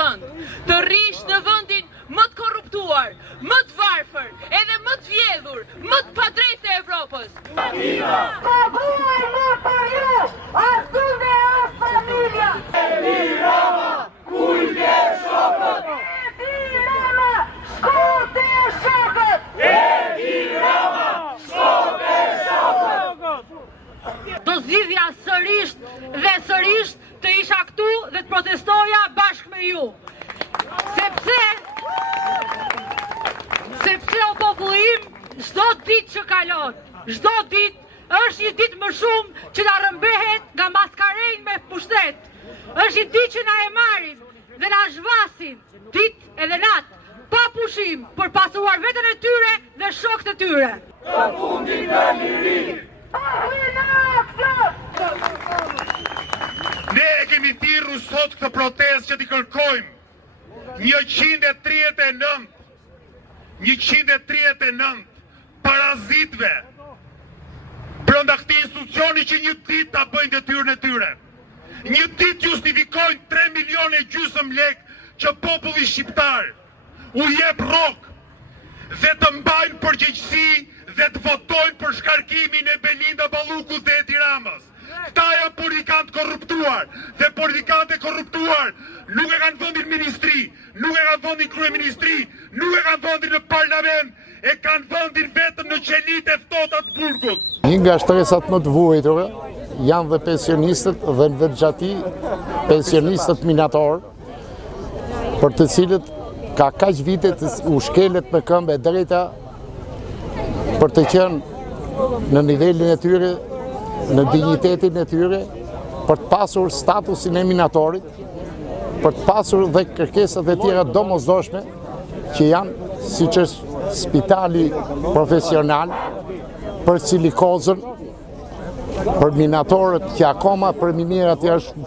vend, të rish në vendin më të korruptuar, më të varfër, edhe më të vjedhur, më të padrejtë të Evropës. Ka vuaj më për ju, ashtu dhe as familja. Edi Rama, kujtë e shokët. Edi Rama, shkote e shokët. Edi Rama, shkote e shokët. Do zgjidhja sërish dhe sërish të isha këtu dhe të protestoja bashkë me ju. Sepse o populli im, çdo ditë që kalon, çdo ditë është një ditë më shumë që na rëmbehet nga maskarejnë me pushtet. Është një ditë që na e marrin dhe na zhvasin ditë edhe natë, pa pushim, për pasuar veten e tyre dhe shokët e tyre. Të fundin në liri. Ne e kemi thirrur sot këtë protestë që t'i kërkojmë 139 parazitëve brenda këtij institucioni që një ditë ta bëjnë detyrën e tyre. Një ditë justifikojnë 3,5 milionë lekë që populli shqiptar u jep rrok dhe të mbajnë përgjegjësi dhe të votojnë për shkarkimin e Belinda Ballukut dhe Edi Ramës. Këta janë politikantë korruptuar dhe politikantë e korruptuar nuk e kanë vendin ministri, nuk e kanë vendin kryeministri, nuk e kanë vendin në parlament, e kanë vendin vetëm në qelitë e ftohta të burgut. Një nga shtresat më të vuajtura janë dhe pensionistët dhe në veçanti pensionistët minatorë, për të cilët ka kaq vite u shkelet me këmbë e drejta për të qenë në nivelin e tyre, në dignitetin e tyre, për të pasur statusin e minatorit, për të pasur dhe kërkesat e tjera domosdoshme që janë siç është spitali profesional për silikozën, për minatorët që akoma për minirat janë